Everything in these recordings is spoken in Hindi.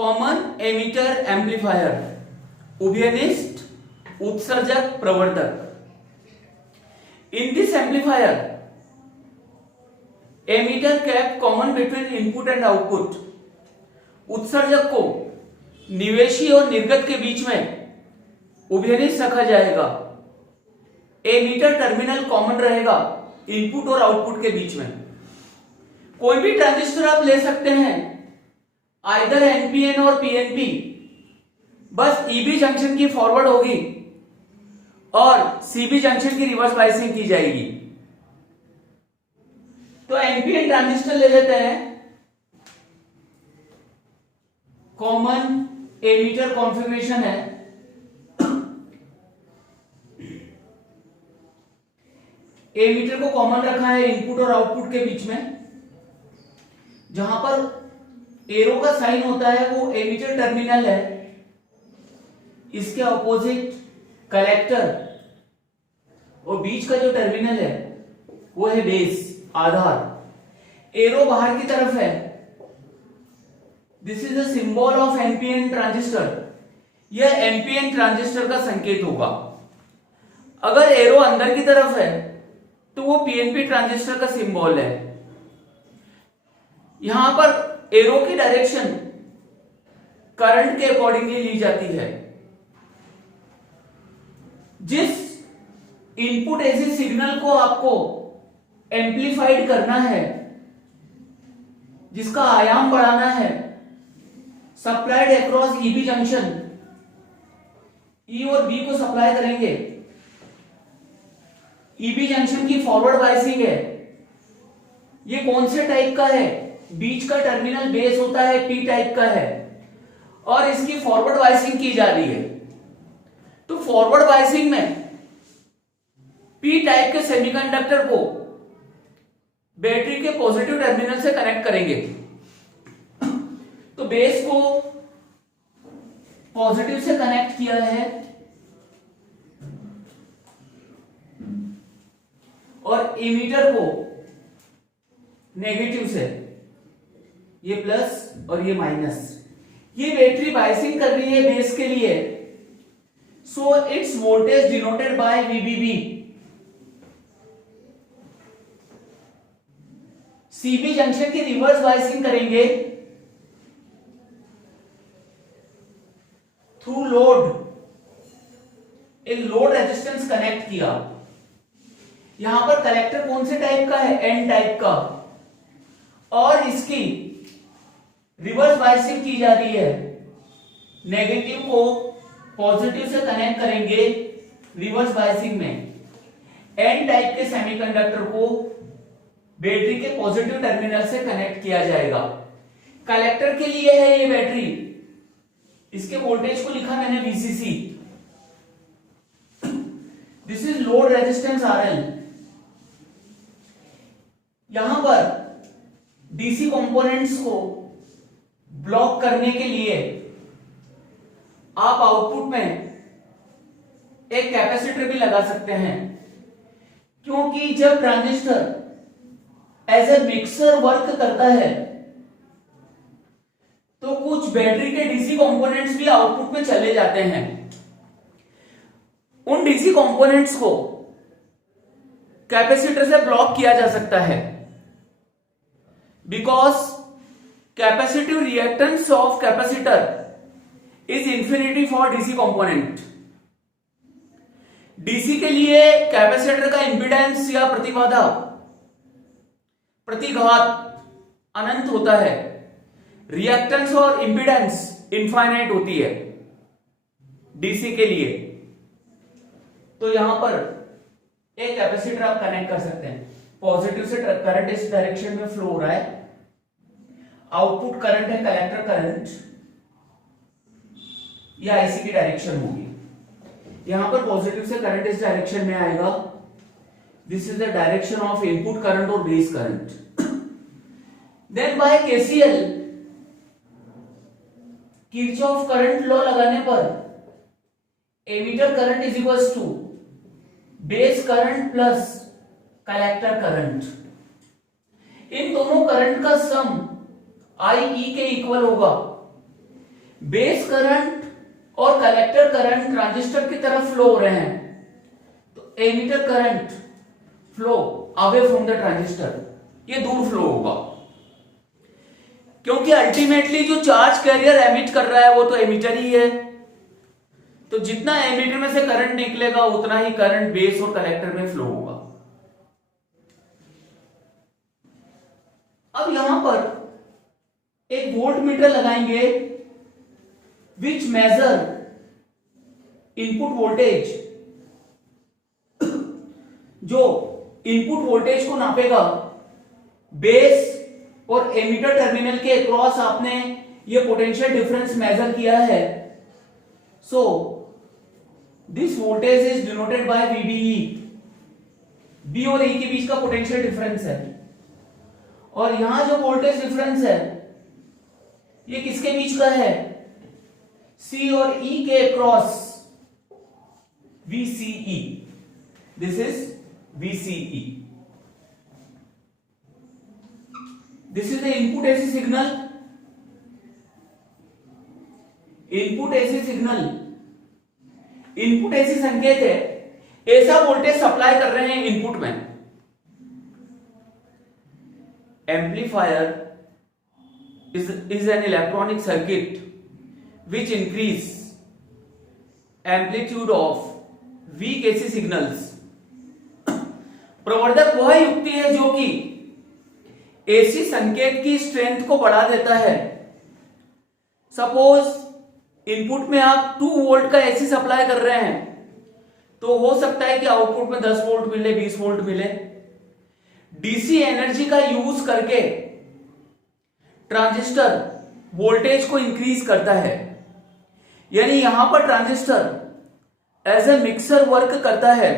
कॉमन एमिटर एम्पलीफायर उभयनिष्ठ उत्सर्जक प्रवर्धक। In this amplifier emitter cap common between input and output. उत्सर्जक को निवेशी और निर्गत के बीच में उभयनिष्ठ रखा जाएगा। एमिटर टर्मिनल कॉमन रहेगा इनपुट और आउटपुट के बीच में। कोई भी ट्रांजिस्टर आप ले सकते हैं, आइदर एनपीएन और पीएनपी। बस ईबी जंक्शन की फॉरवर्ड होगी और सीबी जंक्शन की रिवर्स बायसिंग की जाएगी। तो एनपीएन ट्रांजिस्टर ले लेते हैं। कॉमन एमिटर कॉन्फ़िगरेशन है। एमिटर को कॉमन रखा है इनपुट और आउटपुट के बीच में। जहां पर एरो का साइन होता है वो एमिटर टर्मिनल है, इसके ऑपोजिट कलेक्टर, और बीच का जो टर्मिनल है वो है बेस, आधार। एरो बाहर की तरफ है। This is the symbol of NPN transistor. यह एनपीएन ट्रांजिस्टर का संकेत होगा। अगर एरो अंदर की तरफ है तो वो पीएनपी ट्रांजिस्टर का सिंबल है। यहां पर एरो की डायरेक्शन करंट के अकॉर्डिंगली ली जाती है। जिस इनपुट एसी सिग्नल को आपको एम्प्लीफाइड करना है, जिसका आयाम बढ़ाना है, सप्लाइड अक्रॉस ईबी जंक्शन, ई और बी को सप्लाई करेंगे। ईबी जंक्शन की फॉरवर्ड बायसिंग है। ये कौन से टाइप का है? बीच का टर्मिनल बेस होता है, पी टाइप का है, और इसकी फॉरवर्ड बायसिंग की जा रही है। तो फॉरवर्ड बायसिंग में पी टाइप के सेमीकंडक्टर को बैटरी के पॉजिटिव टर्मिनल से कनेक्ट करेंगे। तो बेस को पॉजिटिव से कनेक्ट किया है और इमीटर को नेगेटिव से, ये प्लस और ये माइनस। ये बैटरी बायसिंग कर रही है बेस के लिए। So it's voltage denoted by वीबीबी। CB junction की रिवर्स बायसिंग करेंगे थ्रू लोड। एक लोड रेजिस्टेंस कनेक्ट किया। यहां पर कलेक्टर कौन से टाइप का है? एन टाइप का, और इसकी रिवर्स बायसिंग की जा रही है। नेगेटिव को पॉजिटिव से कनेक्ट करेंगे रिवर्स बायसिंग में। एन टाइप के सेमीकंडक्टर को बैटरी के पॉजिटिव टर्मिनल से कनेक्ट किया जाएगा। कलेक्टर के लिए है ये बैटरी। इसके वोल्टेज को लिखा मैंने VCC। This is load resistance RL। यहां पर डीसी कंपोनेंट्स को ब्लॉक करने के लिए आप आउटपुट में एक कैपेसिटर भी लगा सकते हैं, क्योंकि जब transistor as a mixer work करता है तो कुछ बैटरी के डीसी कंपोनेंट्स भी आउटपुट में चले जाते हैं। उन डीसी कंपोनेंट्स को कैपेसिटर से ब्लॉक किया जा सकता है, because capacitive reactance of capacitor is infinity for DC component. DC के लिए कैपेसिटर का इंपिडेंस या प्रतिबाधा, प्रतिघात अनंत होता है। रिएक्टेंस और इंपिडेंस इनफाइनाइट होती है डीसी के लिए। तो यहां पर एक कैपेसिटर आप कनेक्ट कर सकते हैं। पॉजिटिव से करंट इस डायरेक्शन में फ्लो हो रहा है। आउटपुट करंट है कलेक्टर करंट, या आईसी की डायरेक्शन होगी। यहां पर पॉजिटिव से करंट इस डायरेक्शन में आएगा। This is the direction of input current और base current. Then by KCL, Kirchhoff current law लगाने पर emitter current is equals to base current plus collector current. इन दोनों करंट का सम IE के इक्वल होगा। बेस करंट और कलेक्टर करंट ट्रांजिस्टर की तरफ फ्लो हो रहे हैं, तो emitter current flow away from the transistor, ये दूर फ्लो होगा, क्योंकि अल्टीमेटली जो चार्ज कैरियर एमिट कर रहा है वो तो एमिटर ही है। तो जितना एमिटर में से करंट निकलेगा उतना ही करंट बेस और कलेक्टर में फ्लो होगा। अब यहां पर एक वोल्ट मीटर लगाएंगे विच मेजर इनपुट वोल्टेज, जो इनपुट वोल्टेज को नापेगा बेस और एमिटर टर्मिनल के अक्रॉस आपने ये पोटेंशियल डिफरेंस मेजर किया है। So this voltage is denoted by VBE, B और ए के बीच का पोटेंशियल डिफरेंस है। और यहां जो वोल्टेज डिफरेंस है ये किसके बीच का है, C और E के across, VCE, this is VCE। This is the input AC signal, input AC signal, input AC संकेत है, ऐसा वोल्टेज सप्लाई कर रहे हैं इनपुट में। Amplifier is an electronic circuit which increase amplitude of weak AC signals। प्रवर्धक वह युक्ति है जो कि AC संकेत की स्ट्रेंथ को बढ़ा देता है। सपोज इनपुट में आप 2 वोल्ट का AC सप्लाई कर रहे हैं, तो हो सकता है कि आउटपुट में 10 वोल्ट मिले, 20 वोल्ट मिले। DC एनर्जी का यूज करके ट्रांजिस्टर वोल्टेज को इंक्रीज करता है, यानी यहां पर transistor as a mixer work करता है,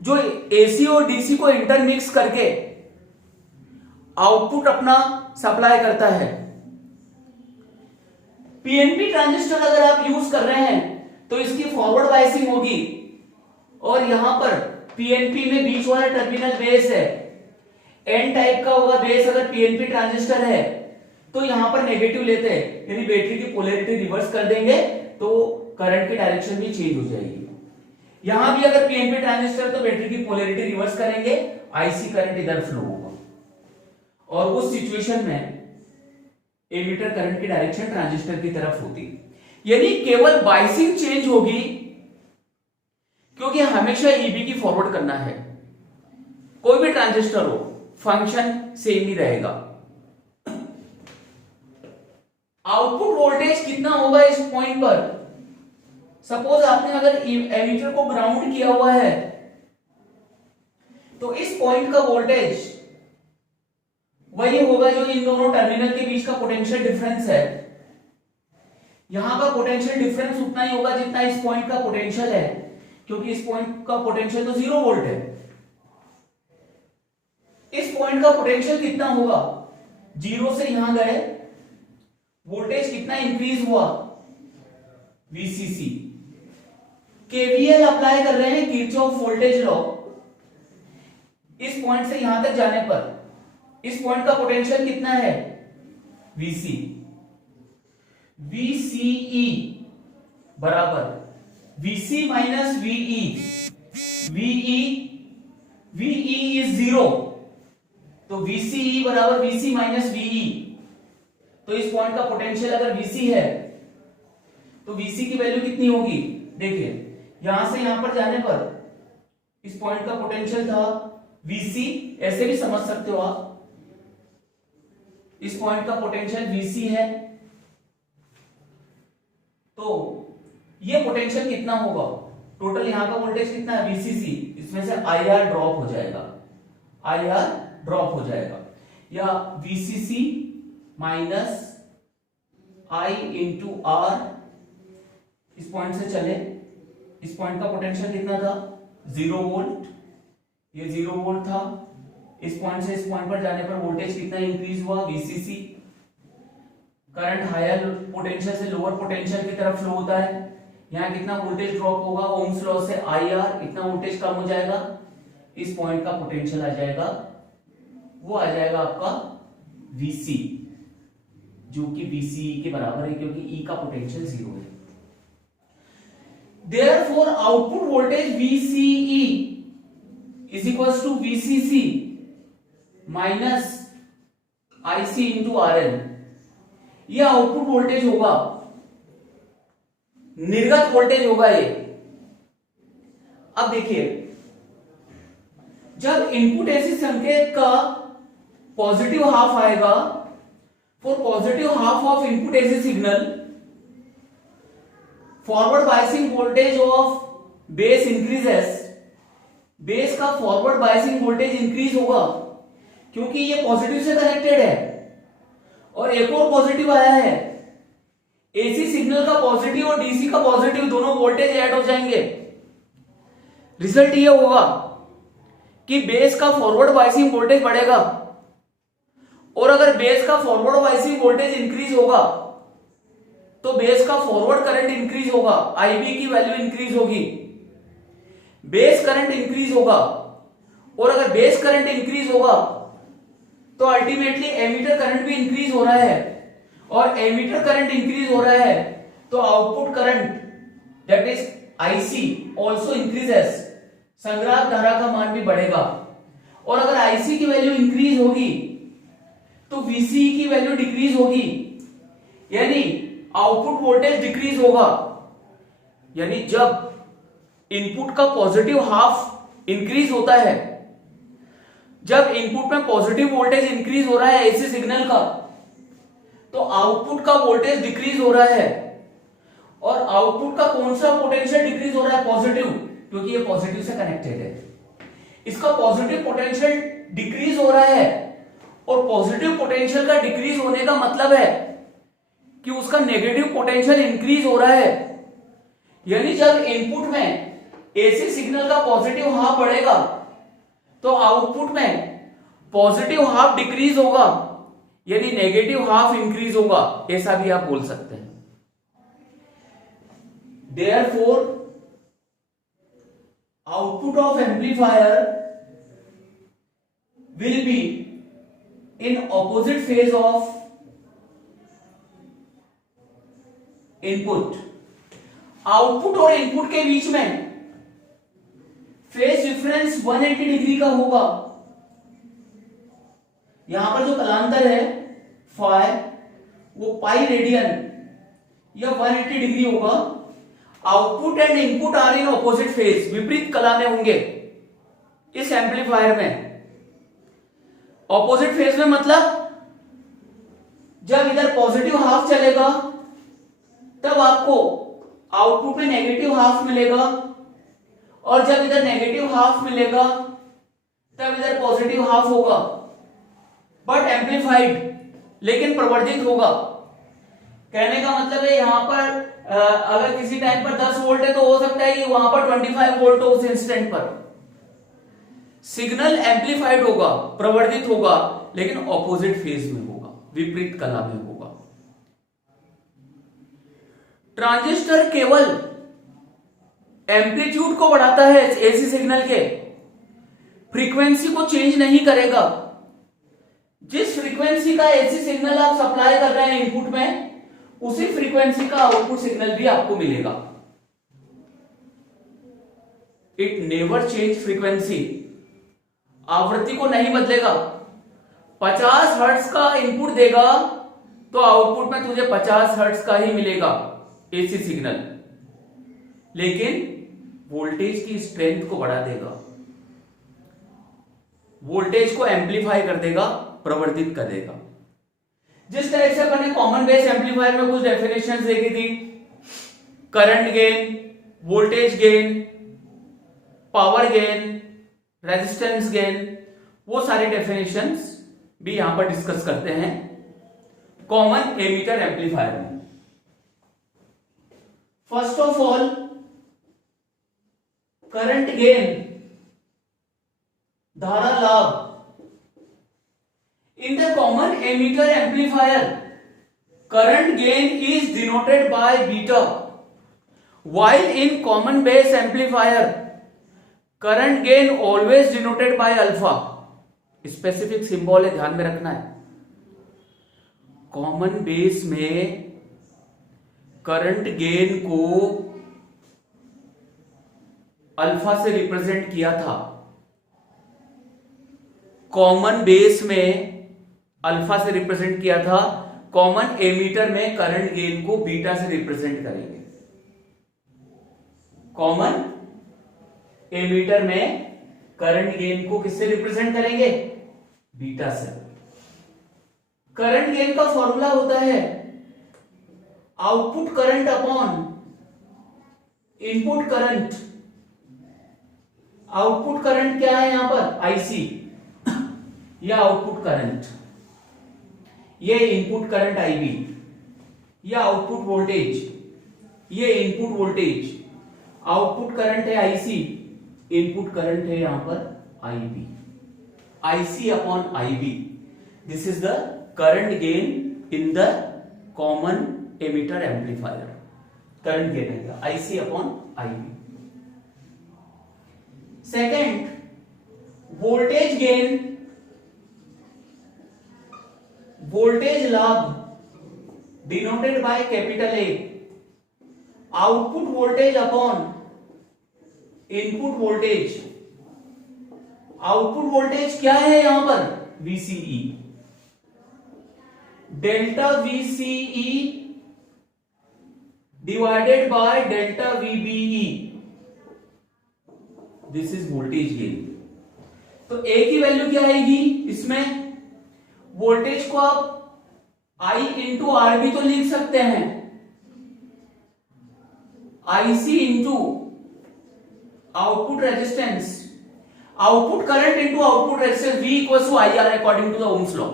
जो AC और DC को इंटरमिक्स करके आउटपुट अपना सप्लाई करता है। PNP ट्रांजिस्टर अगर आप यूज कर रहे हैं तो इसकी फॉरवर्ड बायसिंग होगी, और यहां पर PNP में बीच वाला टर्मिनल बेस है, N टाइप का होगा बेस। अगर PNP ट्रांजिस्टर है तो यहां पर नेगेटिव लेते हैं, यानी बैटरी की पोलैरिटी रिवर्स कर देंगे तो करंट की डायरेक्शन भी चेंज हो जाएगी। यहां भी अगर PNP ट्रांजिस्टर तो बैटरी की पोलैरिटी रिवर्स करेंगे, IC करंट इधर फ्लो होगा, और उस सिचुएशन में एमिटर करंट की डायरेक्शन ट्रांजिस्टर की तरफ होती, यानी केवल बायसिंग चेंज होगी, क्योंकि हमेशा EB की फॉरवर्ड करना है। कोई भी ट्रांजिस्टर हो, फंक्शन सेम ही रहेगा। आउटपुट वोल्टेज कितना होगा इस पॉइंट पर, सपोज आपने अगर एमिटर को ग्राउंड किया हुआ है तो इस पॉइंट का वोल्टेज वही होगा जो इन दोनों टर्मिनल के बीच का पोटेंशियल डिफरेंस है। यहां का पोटेंशियल डिफरेंस उतना ही होगा जितना इस पॉइंट का पोटेंशियल है, क्योंकि इस पॉइंट का पोटेंशियल तो 0 वोल्ट है। इस पॉइंट का पोटेंशियल कितना होगा, 0 से यहां गए, वोल्टेज कितना इंक्रीज हुआ, VCC। KVL अप्लाई कर रहे हैं, किरचॉफ वोल्टेज लॉ। इस पॉइंट से यहां तक जाने पर इस पॉइंट का पोटेंशियल कितना है, VC। VCE बराबर VC minus VE, VE is 0, तो VCE बराबर VC माइनस VE। तो इस पॉइंट का पोटेंशियल अगर VC है तो VC की वैल्यू कितनी होगी, देखिए यहां से यहां पर जाने पर इस पॉइंट का पोटेंशियल था VC, ऐसे भी समझ सकते हो आप, इस पॉइंट का पोटेंशियल VC है, तो ये पोटेंशियल कितना होगा, टोटल यहां का वोल्टेज कितना है, VCC, इसमें से IR ड्रॉप हो जाएगा, IR ड्रॉप हो जाएगा, या VCC minus I into R। इस पॉइंट से चले, इस पॉइंट का पोटेंशियल कितना था, 0 वोल्ट, ये 0 वोल्ट था। इस पॉइंट से इस पॉइंट पर जाने पर वोल्टेज कितना इंक्रीज हुआ, VCC। करंट हायर पोटेंशियल से लोअर पोटेंशियल की तरफ फ्लो होता है, यहाँ कितना वोल्टेज ड्रॉप होगा, ओम्स लॉ से IR, इतना वोल्टेज कम हो जाएगा, इस पॉइंट का पोटेंशियल आ जाएगा, वो आ जाएगा आपका VC, जो कि VCE के बराबर है क्योंकि E का पोटेंशियल 0 है। Therefore output voltage VCE is equals to VCC minus IC into RL। यह आउटपुट वोल्टेज होगा, निर्गत वोल्टेज होगा ये। अब देखिए, जब इनपुट एसी संकेत का पॉजिटिव हाफ आएगा, for positive half of input AC signal forward biasing voltage of base increases, base का फॉरवर्ड बायसिंग वोल्टेज इंक्रीज होगा क्योंकि ये पॉजिटिव से कनेक्टेड है। और एक और पॉजिटिव आया है, एसी सिग्नल का पॉजिटिव और डीसी का पॉजिटिव दोनों वोल्टेज ऐड हो जाएंगे। रिजल्ट ये होगा कि बेस का फॉरवर्ड बायसिंग वोल्टेज बढ़ेगा, और अगर बेस का फॉरवर्ड बायसिंग वोल्टेज इंक्रीज होगा तो बेस का फॉरवर्ड करंट इंक्रीज होगा, आईबी की वैल्यू इंक्रीज होगी, बेस करंट इंक्रीज होगा। और अगर बेस करंट इंक्रीज होगा तो अल्टीमेटली एमीटर करंट भी इंक्रीज हो रहा है, और एमीटर करंट इंक्रीज हो रहा है तो output current that is IC also increases, संग्राहक धारा का मान भी बढ़ेगा। और अगर आईसी की वैल्यू इंक्रीज होगी तो वीसीई की वैल्यू डिक्रीज होगी, यानी आउटपुट वोल्टेज डिक्रीज होगा। यानी जब इनपुट का पॉजिटिव हाफ इंक्रीज होता है, जब इनपुट में पॉजिटिव वोल्टेज इंक्रीज हो रहा है एसी सिग्नल का, तो आउटपुट का वोल्टेज डिक्रीज हो रहा है। और आउटपुट का कौन सा पोटेंशियल डिक्रीज हो रहा है? पॉजिटिव, क्योंकि ये पॉजिटिव से कनेक्टेड है। इसका पॉजिटिव पोटेंशियल डिक्रीज हो रहा है, और पॉजिटिव पोटेंशियल का डिक्रीज होने का मतलब है कि उसका नेगेटिव पोटेंशियल इंक्रीज हो रहा है। यानी जब इनपुट में एसी सिग्नल का पॉजिटिव हाफ बढ़ेगा तो आउटपुट में पॉजिटिव हाफ डिक्रीज होगा, यानी नेगेटिव हाफ इंक्रीज होगा, ऐसा भी आप बोल सकते हैं। Therefore, output of amplifier will be in opposite phase of input. Output और इनपुट के बीच में फेज डिफरेंस 180 डिग्री का होगा। यहां पर जो कलांतर है फाई, वो पाई रेडियन या 180 डिग्री होगा। Output and input are in opposite phase, विपरीत कला में होंगे इस एम्पलीफायर में। ऑपोजिट फेज में मतलब जब इधर पॉजिटिव हाफ चलेगा तब आपको आउटपुट में नेगेटिव हाफ मिलेगा, और जब इधर नेगेटिव हाफ मिलेगा तब इधर पॉजिटिव हाफ होगा, बट एम्पलीफाइड, लेकिन प्रवर्धित होगा। कहने का मतलब है यहां पर अगर किसी टाइम पर 10 वोल्ट है तो हो सकता है कि वहां पर 25 वोल्ट हो उस इंस्टेंट पर। सिग्नल एम्पलीफाइड होगा, प्रवर्धित होगा, लेकिन ऑपोजिट फेज में होगा, विपरीत कला में होगा। ट्रांजिस्टर केवल एम्पलीट्यूड को बढ़ाता है एसी सिग्नल के, फ्रीक्वेंसी को चेंज नहीं करेगा। जिस फ्रीक्वेंसी का एसी सिग्नल आप सप्लाई कर रहे हैं इनपुट में, उसी फ्रीक्वेंसी का आउटपुट सिग्नल भी आपको मिलेगा। इट नेवर चेंज फ्रीक्वेंसी, आवृत्ति को नहीं बदलेगा। 50 हर्ट्ज का इनपुट देगा तो आउटपुट में तुझे 50 हर्ट्ज का ही मिलेगा एसी सिग्नल, लेकिन वोल्टेज की स्ट्रेंथ को बढ़ा देगा, वोल्टेज को एम्पलीफाई कर देगा, प्रवर्धित कर देगा। जिस तरह से अपने कॉमन बेस एम्पलीफायर में कुछ डेफिनेशंस देखी थी, current gain, voltage gain, power gain, resistance gain, वो सारे डेफिनेशंस भी यहां पर डिस्कस करते हैं कॉमन एमीटर एम्पलीफायर में। First of all, current gain, धारा लाभ। In the common emitter amplifier, current gain is denoted by beta, while in common base amplifier, current gain always denoted by alpha. Specific symbol है, ध्यान में रखना है। कॉमन बेस में करंट गेन को अल्फा से रिप्रेजेंट किया था, कॉमन बेस में अल्फा से रिप्रेजेंट किया था, कॉमन एमीटर में करंट गेन को बीटा से रिप्रेजेंट करेंगे। कॉमन एमीटर में करंट गेन को किससे रिप्रेजेंट करेंगे? बीटा से। करंट गेन का फॉर्मूला होता है output current upon input current. Output current क्या है यहां पर? आईसी, या आउटपुट करंट, ये इनपुट करंट आईबी, या आउटपुट वोल्टेज, ये इनपुट वोल्टेज। आउटपुट करंट है आईसी, इनपुट करंट है यहां पर IB. IC upon IB, this is the current gain in the common emitter amplifier. Current gain है IC upon IB. Second, voltage gain, voltage लाभ denoted by capital A. Output voltage upon input voltage. Output voltage क्या है यहां पर? VCE। Delta VCE divided by delta VBE, this is voltage gain. तो ए की वैल्यू क्या आएगी इसमें? वोल्टेज को आप I इंटू आर भी तो लिख सकते हैं, IC into output resistance, output current into output resistance, V equals to IR according to the Ohm's law.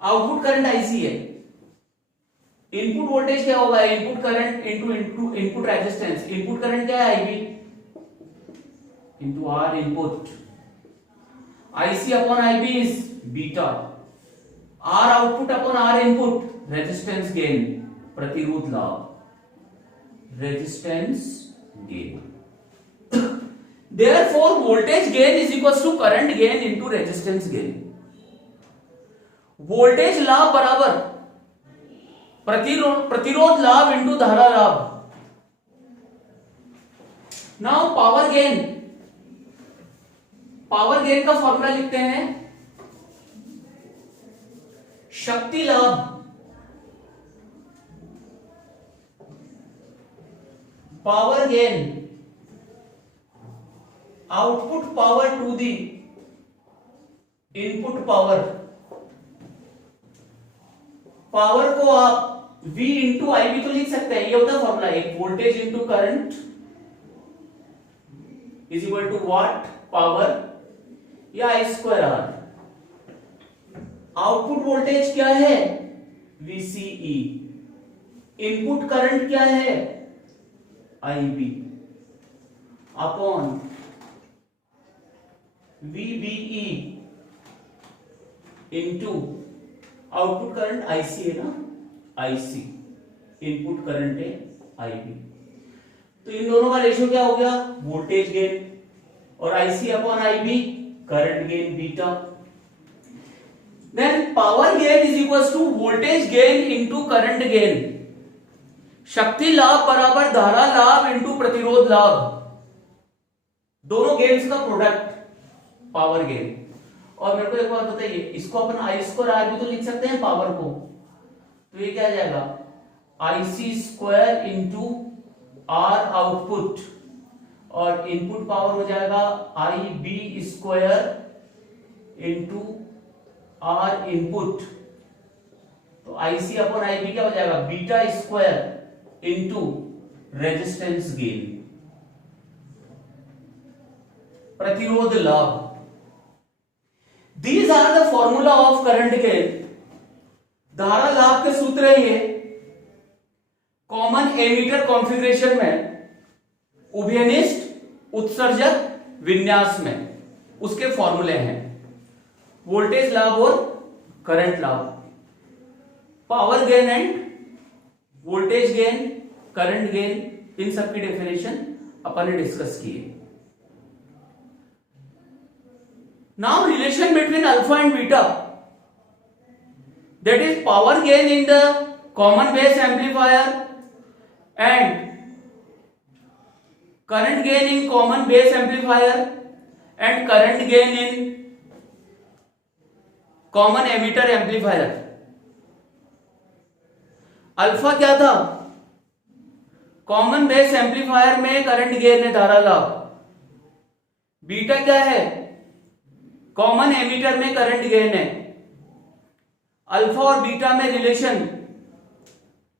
Output current IC है, इनपुट वोल्टेज क्या होगा? Input current into input resistance. Input current क्या है? IB into R input. IC upon IB is beta. R output upon R input, resistance gain, प्रतिरोध लाभ, resistance gain. Therefore voltage gain is equals to current gain into resistance gain। वोल्टेज लाभ बराबर प्रतिरोध लाभ इंटू धारा लाभ। Now power gain, power gain का फॉर्मूला लिखते हैं शक्ति लाभ power gain output power to the input power. Power को आप V इंटू आई भी तो लिख सकते हैं, ये होता है फॉर्मूला। एक voltage into current is equal to watt power या I square R। Output voltage क्या है? VCE। इनपुट करंट क्या है? IB upon VBE into output current IC है ना, IC इनपुट करंट है IB। तो इन दोनों का रेशियो क्या हो गया? वोल्टेज गेन, और IC upon IB current gain beta. Then power gain is equals to voltage gain into current gain. शक्ति लाभ बराबर धारा लाभ इंटू प्रतिरोध लाभ, दोनों गेन्स का प्रोडक्ट पावर गेन। और मेरे को एक बात बताइए, इसको अपन I स्क्वायर R भी तो लिख सकते हैं पावर को, तो ये क्या आ जाएगा? IC square into R output, और इनपुट पावर हो जाएगा IB square into R input. तो IC अपॉन IB क्या हो जाएगा? Beta square into resistance gain, प्रतिरोध लाभ। These are the formula of current gain। धारा लाभ के सूत्र है ये। कॉमन एमीटर कॉन्फ़िगरेशन में, उभयनिष्ठ उत्सर्जक विन्यास में उसके फॉर्मूले हैं वोल्टेज लाभ और करंट लाभ। Power gain and voltage gain, current gain, इन सब की डेफिनेशन अपन ने डिस्कस की है। Now relation between alpha and beta. that is power gain in the common base amplifier and current gain in common base amplifier and current gain in common emitter amplifier. Alpha क्या था? कॉमन बेस एम्पलीफायर में करंट गेन है धारा लाभ। बीटा क्या है? कॉमन एमिटर में करंट गेन है। अल्फा और बीटा में रिलेशन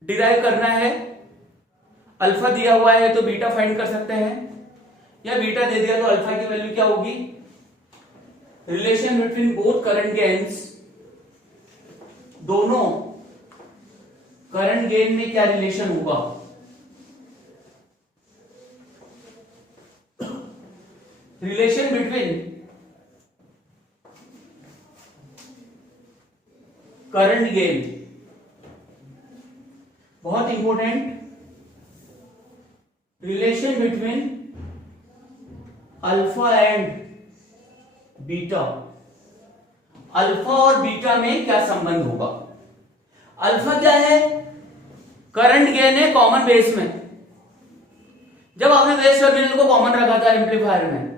डिराइव करना है। अल्फा दिया हुआ है तो बीटा फाइंड कर सकते हैं, या बीटा दे दिया तो अल्फा की वैल्यू क्या होगी? Relation between both current gains, दोनों करंट गेन में क्या रिलेशन होगा? रिलेशन बिटवीन करंट गेन, बहुत important, relation between alpha and beta. Alpha और बीटा में क्या संबंध होगा? अल्फा क्या है? करंट गेन है कॉमन बेस में। जब आपने बेस टर्मिनल को कॉमन रखा था एम्पलीफायर में,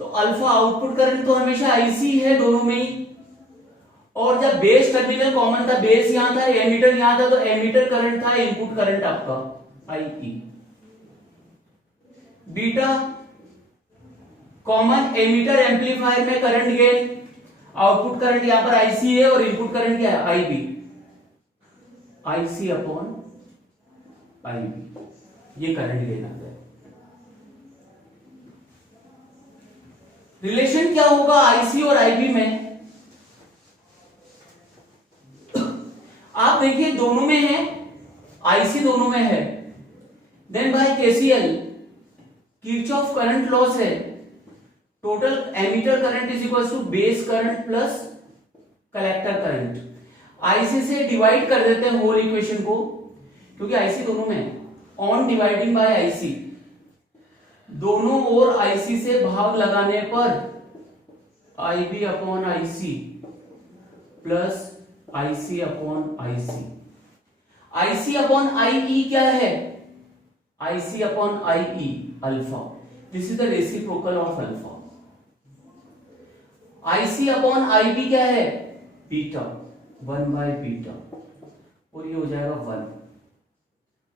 तो अल्फा आउटपुट करंट तो हमेशा आईसी है दोनों में ही, और जब बेस टर्मिनल कॉमन था, बेस यहां था, एमीटर यहां था, तो एमीटर करंट था इनपुट करंट आपका आई। बीटा कॉमन एमिटर एम्पलीफायर में करंट गेन, आउटपुट करंट यहां पर आईसी है और इनपुट करंट क्या है? आईबी, आईसी अपॉन आईबी, ये करंट गेन आ गया। रिलेशन क्या होगा आईसी और आईबी में? आप देखिए दोनों में है, आईसी दोनों में है, then by KCL Kirchhoff current laws है, total emitter current is equal to base current plus collector current. IC से डिवाइड कर देते हैं होल इक्वेशन को, क्योंकि आईसी दोनों में है, ऑन डिवाइडिंग बाय आईसी, दोनों ओर आईसी से भाग लगाने पर IB upon IC plus IC upon IC. IC upon IE क्या है? IC upon IE alpha, this is the reciprocal of alpha. IC upon IB क्या है? बीटा, 1 बाय बीटा, और ये हो जाएगा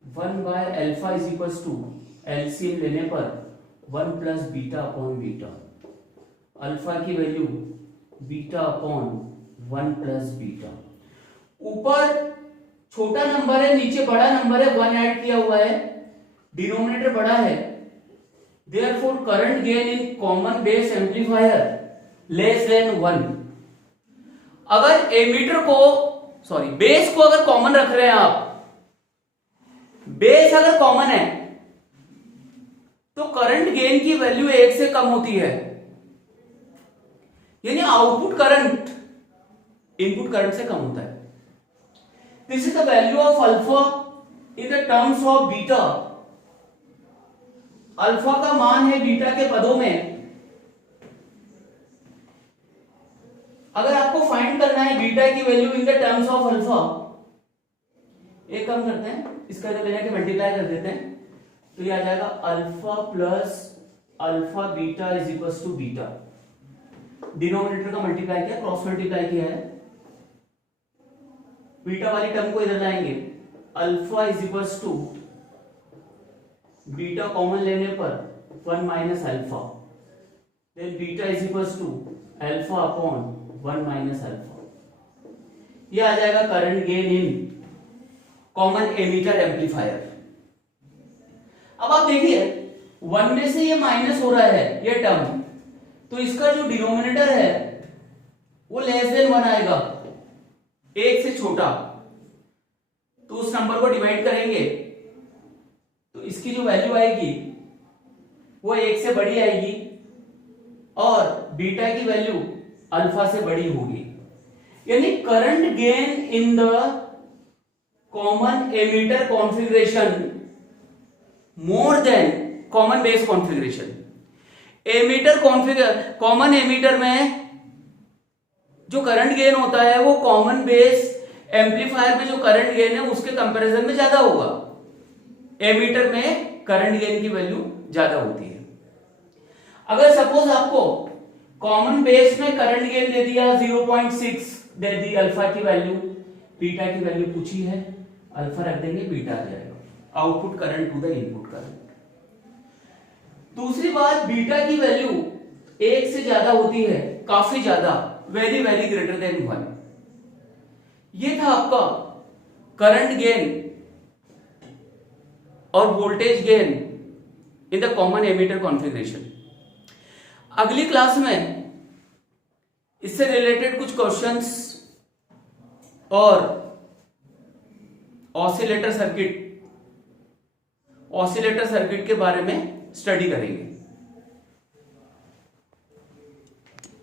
1 by alpha is equal to LCM लेने पर 1 plus beta upon beta. Alpha की value beta upon 1 plus beta. ऊपर छोटा नंबर है, नीचे बड़ा नंबर है, 1 ऐड किया हुआ है, डिनोमिनेटर बड़ा है, therefore current gain in common base amplifier less than 1। अगर एमीटर को, सॉरी बेस को अगर कॉमन रख रहे हैं आप, बेस अगर कॉमन है तो करंट गेन की वैल्यू 1 से कम होती है, यानी आउटपुट करंट इनपुट करंट से कम होता है। This is the value of alpha in the terms of beta. Alpha का मान है बीटा के पदों में। अगर आपको फाइंड करना है बीटा की value in the terms of alpha, एक काम करते हैं, इसका जब लेके मल्टीप्लाई कर देते हैं, तो ये आ जाएगा alpha plus alpha beta is equal to beta. Denominator का मल्टीप्लाई किया, क्रॉस मल्टीप्लाई किया है, बीटा वाली टर्म को इधर लाएंगे, alpha is equal to beta common लेने पर 1 minus alpha, then beta is equal to alpha upon 1 minus alpha. ये आ जाएगा current gain in common emitter amplifier. अब आप देखिए 1 में से ये माइनस हो रहा है ये टर्म, तो इसका जो डिनोमिनेटर है वो लेस देन 1 आएगा, 1 से छोटा, तो उस नंबर को डिवाइड करेंगे तो इसकी जो वैल्यू आएगी वो 1 से बड़ी आएगी और बीटा की वैल्यू अल्फा से बड़ी होगी, यानी current gain in the common emitter configuration more than common base configuration. Emitter configure common emitter में जो करंट गेन होता है वो कॉमन बेस एम्पलीफायर में जो करंट गेन है उसके कंपैरिजन में ज्यादा होगा। एमीटर में करंट गेन की वैल्यू ज्यादा होती है। अगर सपोज आपको कॉमन बेस में करंट गेन दे दिया 0.6 दे दी, अल्फा की वैल्यू, बीटा की वैल्यू पूछी है, अल्फा रख देंगे, बीटा आ जाएगा, output current to the input current. दूसरी बात, बीटा की वैल्यू 1 से ज्यादा होती है, काफी ज्यादा, वेरी वेरी ग्रेटर देन 1। ये था आपका करंट गेन और voltage gain in the common ammeter configuration. अगली क्लास में इससे रिलेटेड कुछ क्वेश्चंस और ऑसिलेटर सर्किट के बारे में स्टडी करेंगे।